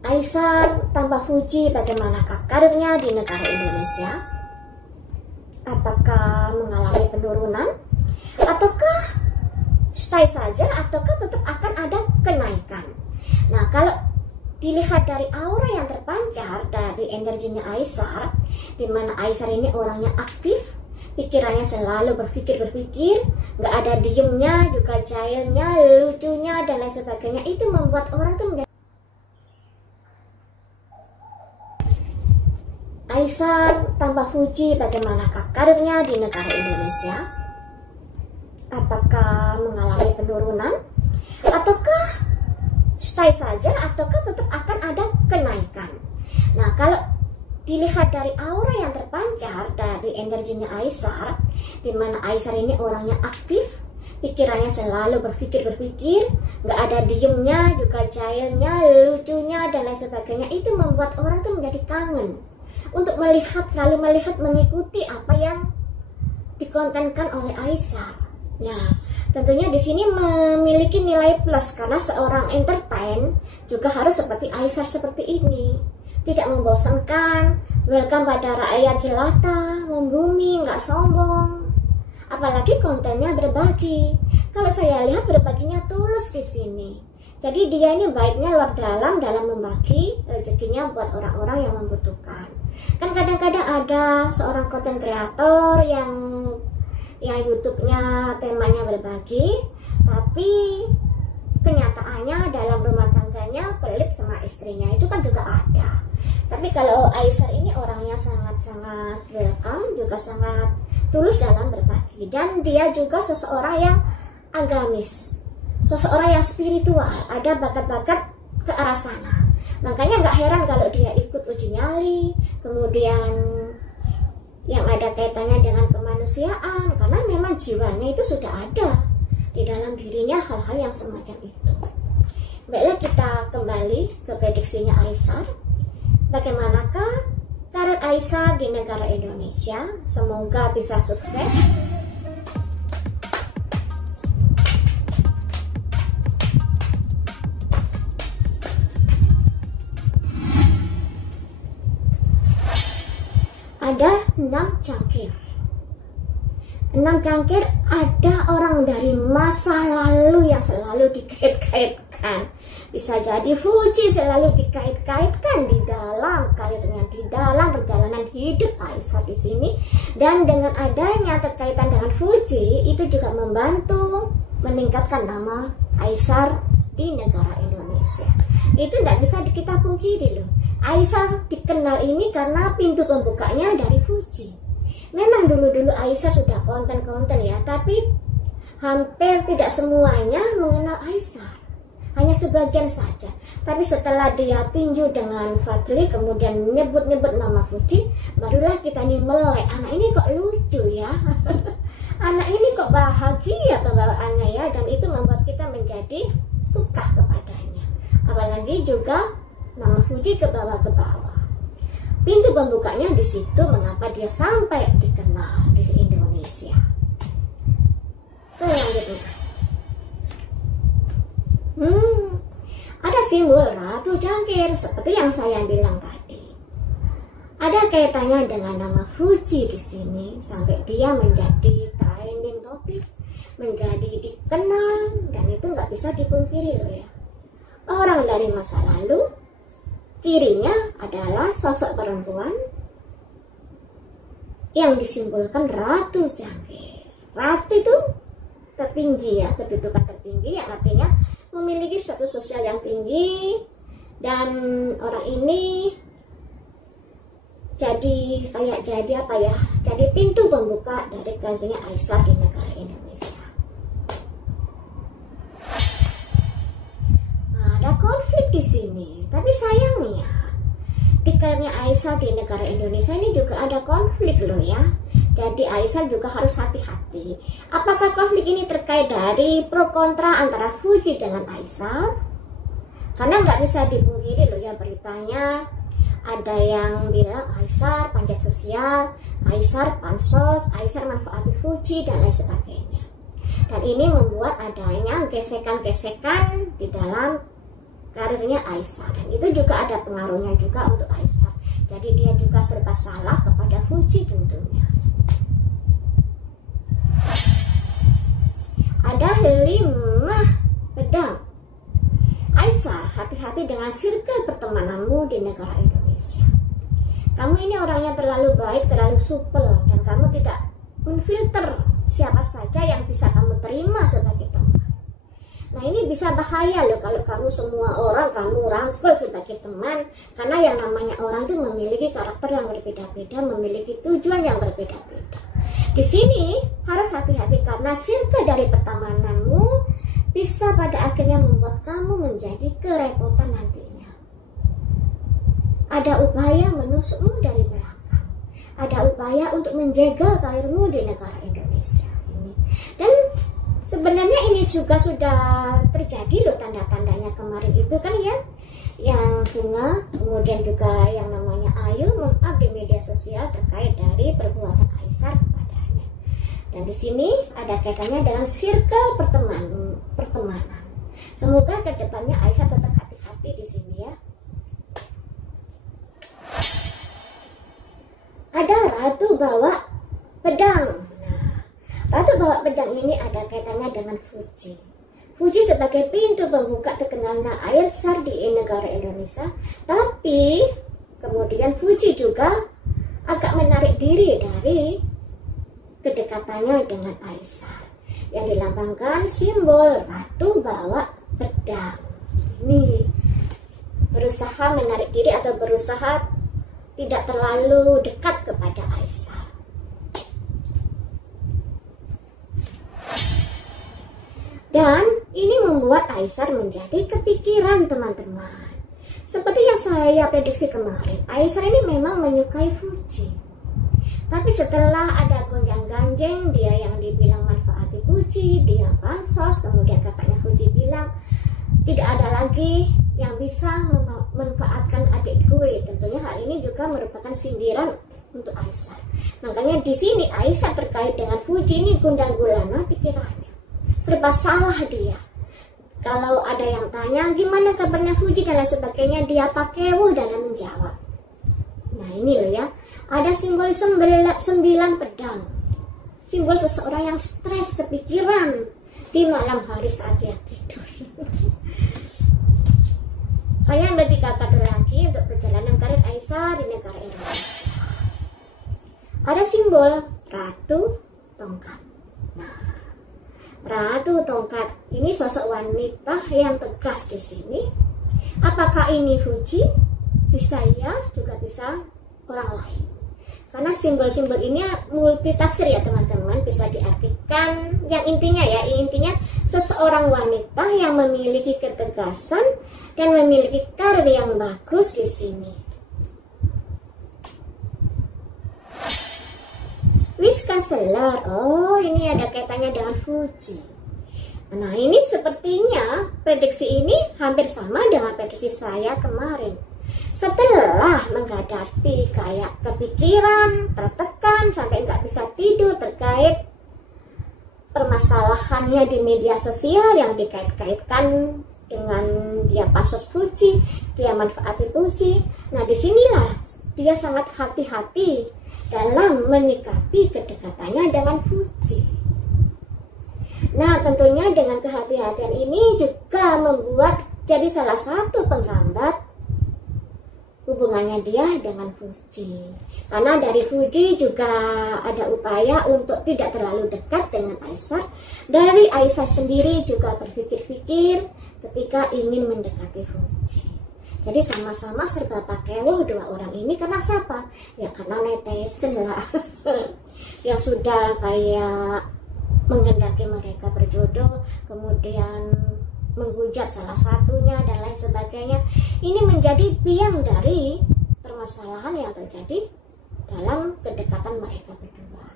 Aisar tanpa Fuji, bagaimanakah karirnya di negara Indonesia? Apakah mengalami penurunan? Ataukah stay saja? Ataukah tetap akan ada kenaikan? Nah, kalau dilihat dari aura yang terpancar dari energinya Aisar, di mana Aisar ini orangnya aktif, pikirannya selalu berpikir, nggak ada diemnya, juga cairnya, lucunya, dan lain sebagainya. Itu membuat orang tuh menjadi Aisar tanpa Fuji, bagaimanakah karirnya di negara Indonesia? Apakah mengalami penurunan? Ataukah stay saja? Ataukah tetap akan ada kenaikan? Nah, kalau dilihat dari aura yang terpancar dari energinya Aisar, di mana Aisar ini orangnya aktif, pikirannya selalu berpikir, nggak ada diemnya, juga cairnya, lucunya, dan lain sebagainya. Itu membuat orang tuh menjadi kangen untuk melihat, selalu melihat, mengikuti apa yang dikontenkan oleh Aisar. Nah, tentunya di sini memiliki nilai plus karena seorang entertain juga harus seperti Aisar seperti ini, tidak membosankan, welcome pada rakyat jelata, membumi, nggak sombong. Apalagi kontennya berbagi. Kalau saya lihat berbaginya tulus di sini. Jadi dia ini baiknya luar dalam membagi rezekinya buat orang-orang yang membutuhkan. Kan kadang-kadang ada seorang konten kreator yang YouTube-nya temanya berbagi, tapi kenyataannya dalam rumah tangganya pelit sama istrinya, itu kan juga ada. Tapi kalau Aisar ini orangnya sangat-sangat welcome, juga sangat tulus dalam berbagi, dan dia juga seseorang yang agamis, seseorang yang spiritual, ada bakat-bakat ke arah sana. Makanya nggak heran kalau dia ikut uji nyali, kemudian yang ada kaitannya dengan kemanusiaan, karena memang jiwanya itu sudah ada di dalam dirinya hal-hal yang semacam itu. Baiklah, kita kembali ke prediksinya Aisar. Bagaimanakah karir Aisar di negara Indonesia? Semoga bisa sukses. Ada 6 cangkir. 6 cangkir, ada orang dari masa lalu yang selalu dikait-kaitkan. Bisa jadi Fuji selalu dikait-kaitkan di dalam karirnya, di dalam perjalanan hidup Aisar di sini. Dan dengan adanya terkaitan dengan Fuji, itu juga membantu meningkatkan nama Aisar di negara Indonesia. Itu tidak bisa kita pungkiri loh. Aisar dikenal ini karena pintu pembukanya dari Fuji. Memang dulu-dulu Aisar sudah konten-konten ya, tapi hampir tidak semuanya mengenal Aisar, hanya sebagian saja. Tapi setelah dia tinju dengan Fadli, kemudian nyebut-nyebut nama Fuji, barulah kita nih melek, anak ini kok lucu ya, anak ini kok bahagia pembawaannya ya, dan itu membuat kita menjadi suka kepadanya. Apalagi juga nama Fuji ke bawah. Pintu pembukanya di situ, mengapa dia sampai dikenal di Indonesia. Selanjutnya, ada simbol Ratu Cangkir seperti yang saya bilang tadi. Ada kaitannya dengan nama Fuji di sini sampai dia menjadi trending topik, menjadi dikenal, dan itu nggak bisa dipungkiri loh ya. Orang dari masa lalu, cirinya adalah sosok perempuan yang disimbolkan Ratu Cangkir. Ratu itu tertinggi ya, kedudukan tertinggi, yang artinya memiliki status sosial yang tinggi, dan orang ini jadi pintu pembuka dari karirnya Aisar di negara Indonesia. Nah, ada konflik di sini, tapi sayangnya di karirnya Aisar di negara Indonesia ini juga ada konflik loh ya. Jadi Aisar juga harus hati-hati. Apakah konflik ini terkait dari pro kontra antara Fuji dengan Aisar? Karena nggak bisa dipungkiri loh ya, beritanya ada yang bilang Aisar panjat sosial, Aisar pansos, Aisar manfaati Fuji, dan lain sebagainya. Dan ini membuat adanya gesekan-gesekan di dalam karirnya Aisyah, dan itu juga ada pengaruhnya juga untuk Aisyah. Jadi dia juga serba salah kepada Fuji tentunya. Ada 5 pedang. Aisyah, hati-hati dengan circle pertemananmu di negara Indonesia. Kamu ini orangnya terlalu baik, terlalu supel, dan kamu tidak menfilter siapa saja yang bisa kamu terima sebagai teman. Nah, ini bisa bahaya loh kalau kamu semua orang kamu rangkul sebagai teman, karena yang namanya orang itu memiliki karakter yang berbeda-beda, memiliki tujuan yang berbeda-beda. Di sini harus hati-hati karena circle dari pertemananmu bisa pada akhirnya membuat kamu menjadi kerepotan nantinya. Ada upaya menusukmu dari belakang, ada upaya untuk menjegal karirmu di negara Indonesia ini. Dan sebenarnya ini juga sudah terjadi loh, tanda-tandanya kemarin itu kan ya, yang Bunga, kemudian juga yang namanya Ayu meng-up di media sosial terkait dari perbuatan Aisyah kepadanya. Dan di sini ada kaitannya dengan circle pertemanan. Semoga kedepannya Aisyah tetap hati-hati di sini ya. Ada ratu bawa pedang. Nah, ratu bawa pedang ini ada kaitannya dengan Fuji. Fuji sebagai pintu pembuka terkenalnya Aisyah di negara Indonesia, tapi kemudian Fuji juga agak menarik diri dari kedekatannya dengan Aisyah, yang dilambangkan simbol ratu bawa pedang. Ini berusaha menarik diri atau berusaha tidak terlalu dekat kepada Aisyah. Dan ini membuat Aisyah menjadi kepikiran teman-teman. Seperti yang saya prediksi kemarin, Aisyah ini memang menyukai Fuji. Tapi setelah ada gonjang-ganjeng, dia yang dibilang manfaati Fuji, dia bansos, kemudian katanya Fuji bilang tidak ada lagi yang bisa memanfaatkan adik gue. Tentunya hal ini juga merupakan sindiran untuk Aisyah. Makanya di sini Aisyah terkait dengan Fuji ini gundah gulana pikirannya, serba salah dia. Kalau ada yang tanya gimana kabarnya Fuji dan lain sebagainya, dia pakewo dalam menjawab. Nah ini loh ya, ada simbol 9 pedang, simbol seseorang yang stres kepikiran di malam hari saat dia tidur. Saya ambil 3 kata lagi untuk perjalanan karir Aisyah di negara Indonesia. Ada simbol Ratu Tongkat. Nah, Ratu Tongkat ini sosok wanita yang tegas di sini. Apakah ini Fuji? Bisa ya, juga bisa orang lain. Karena simbol-simbol ini multi tafsir ya teman-teman, bisa diartikan yang intinya ya, intinya seseorang wanita yang memiliki ketegasan dan memiliki karir yang bagus di sini. Wish Counselor, oh ini ada kaitannya dengan Fuji. Nah ini sepertinya prediksi ini hampir sama dengan prediksi saya kemarin. Setelah menghadapi kayak kepikiran, tertekan, sampai nggak bisa tidur terkait permasalahannya di media sosial yang dikait-kaitkan dengan dia pansos Fuji, dia manfaati Fuji. Nah disinilah dia sangat hati-hati dalam menyikapi kedekatannya dengan Fuji. Nah tentunya dengan kehati-hatian ini juga membuat jadi salah satu penghambat hubungannya dia dengan Fuji. Karena dari Fuji juga ada upaya untuk tidak terlalu dekat dengan Aisyah. Dari Aisyah sendiri juga berpikir-pikir ketika ingin mendekati Fuji. Jadi sama-sama serba pakewo dua orang ini. Karena siapa? Ya karena netizen lah yang sudah kayak menghendaki mereka berjodoh, kemudian menghujat salah satunya dan lain sebagainya. Ini menjadi biang dari permasalahan yang terjadi dalam kedekatan mereka berdua.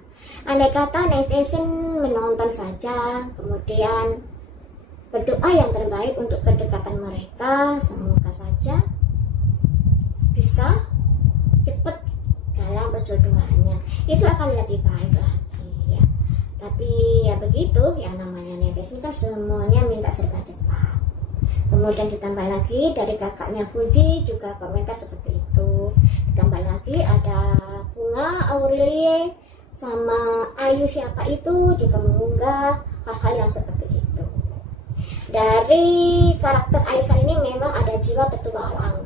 Andai kata netizen menonton saja, kemudian berdoa yang terbaik untuk kedekatan mereka, semoga saja bisa cepat dalam perjodohannya. Itu akan lebih baik lagi ya. Tapi ya begitu, yang namanya netizen kan semuanya minta serba cepat. Kemudian ditambah lagi dari kakaknya Fuji juga komentar seperti itu. Ditambah lagi ada Bunga Aurelie sama Ayu siapa itu juga mengunggah hal-hal yang seperti itu. Dari karakter Aisyah ini memang ada jiwa petualang,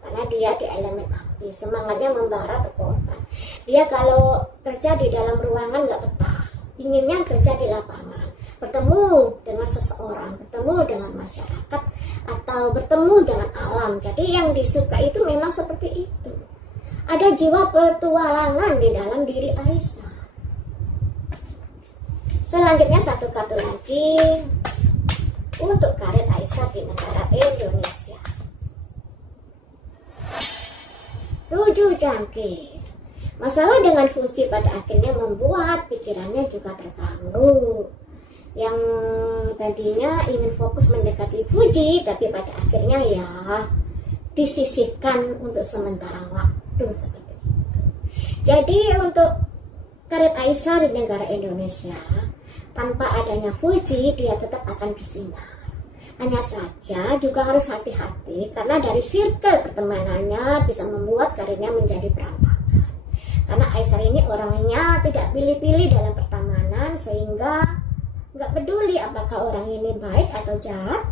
karena dia di elemen api, semangatnya membara ke korban. Dia kalau kerja di dalam ruangan nggak betah, inginnya kerja di lapangan, bertemu dengan seseorang, bertemu dengan masyarakat, atau bertemu dengan alam. Jadi yang disuka itu memang seperti itu. Ada jiwa petualangan di dalam diri Aisyah. Selanjutnya satu kartu lagi untuk karir Aisyah di negara Indonesia. 7 jangkir. Masalah dengan Fuji pada akhirnya membuat pikirannya juga terganggu. Yang tadinya ingin fokus mendekati Fuji, tapi pada akhirnya ya disisihkan untuk sementara waktu seperti itu. Jadi untuk karir Aisyah di negara Indonesia, tanpa adanya Fuji dia tetap akan bersinar. Hanya saja juga harus hati-hati karena dari circle pertemanannya bisa membuat karirnya menjadi berantakan. Karena Aisyah ini orangnya tidak pilih-pilih dalam pertemanan, sehingga nggak peduli apakah orang ini baik atau jahat,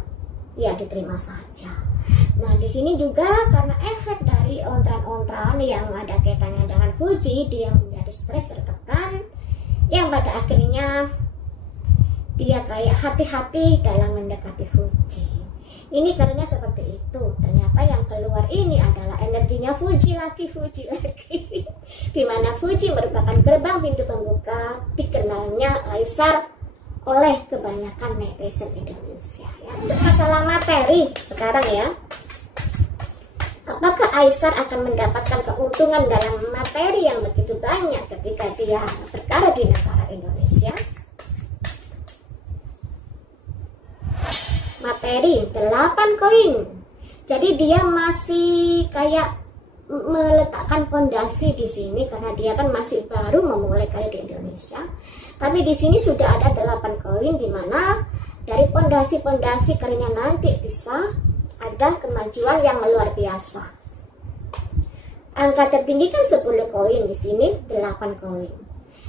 ya diterima saja. Nah di sini juga karena efek dari ontran-ontran yang ada kaitannya dengan Fuji, dia menjadi stres, tertekan, yang pada akhirnya dia kayak hati-hati dalam mendekati Fuji. Ini karena seperti itu. Ternyata yang keluar ini adalah energinya Fuji lagi. Dimana Fuji merupakan gerbang pintu pembuka dikenalnya Aisyah oleh kebanyakan netizen Indonesia. Ya. Untuk masalah materi sekarang ya, apakah Aisyah akan mendapatkan keuntungan dalam materi yang begitu banyak ketika dia berkarir di negara Indonesia? Materi 8 koin. Jadi dia masih kayak meletakkan fondasi di sini karena dia kan masih baru memulai karir di Indonesia. Tapi di sini sudah ada 8 koin di mana dari fondasi-fondasi karirnya nanti bisa ada kemajuan yang luar biasa. Angka tertinggi kan 10 koin, di sini 8 koin.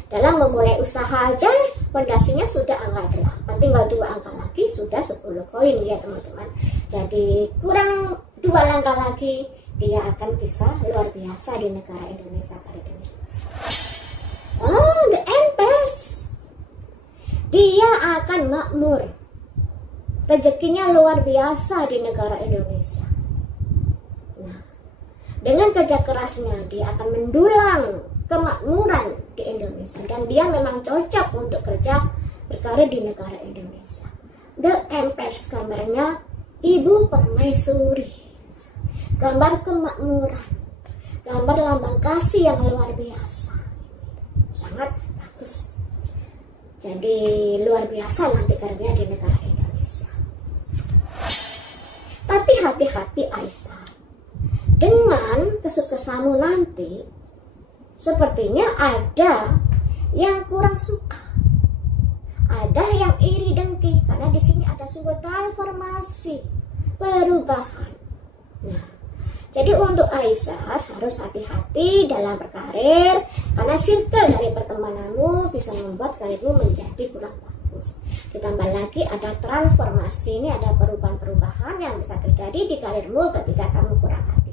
Dalam memulai usaha aja fondasinya sudah angka 8, tinggal 2 angka lagi sudah 10 koin ya teman-teman. Jadi kurang 2 langkah lagi dia akan bisa luar biasa di negara Indonesia kali ini. Oh, the Empress. Dia akan makmur. Rezekinya luar biasa di negara Indonesia. Nah, dengan kerja kerasnya dia akan mendulang kemakmuran di Indonesia, dan dia memang cocok untuk kerja berkarir di negara Indonesia. The Empress gambarnya Ibu Permaisuri, gambar kemakmuran, gambar lambang kasih yang luar biasa, sangat bagus. Jadi luar biasa nanti karirnya di negara Indonesia. Tapi hati-hati Aisyah, dengan kesuksesanmu nanti sepertinya ada yang kurang suka, ada yang iri dengki, karena di sini ada simbol transformasi, perubahan. Nah, jadi untuk Aisyah harus hati-hati dalam berkarir, karena circle dari pertemananmu bisa membuat karirmu menjadi kurang bagus. Ditambah lagi ada transformasi, ini ada perubahan-perubahan yang bisa terjadi di karirmu ketika kamu kurang hati-hati.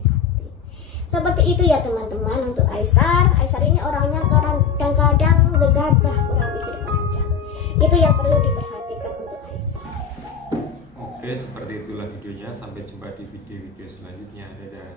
Seperti itu ya teman-teman untuk Aisyah. Aisyah ini orangnya kadang-kadang gegabah, kurang pikir panjang. Itu yang perlu diperhatikan untuk Aisyah. Oke, seperti itulah videonya. Sampai jumpa di video-video selanjutnya. Dadah.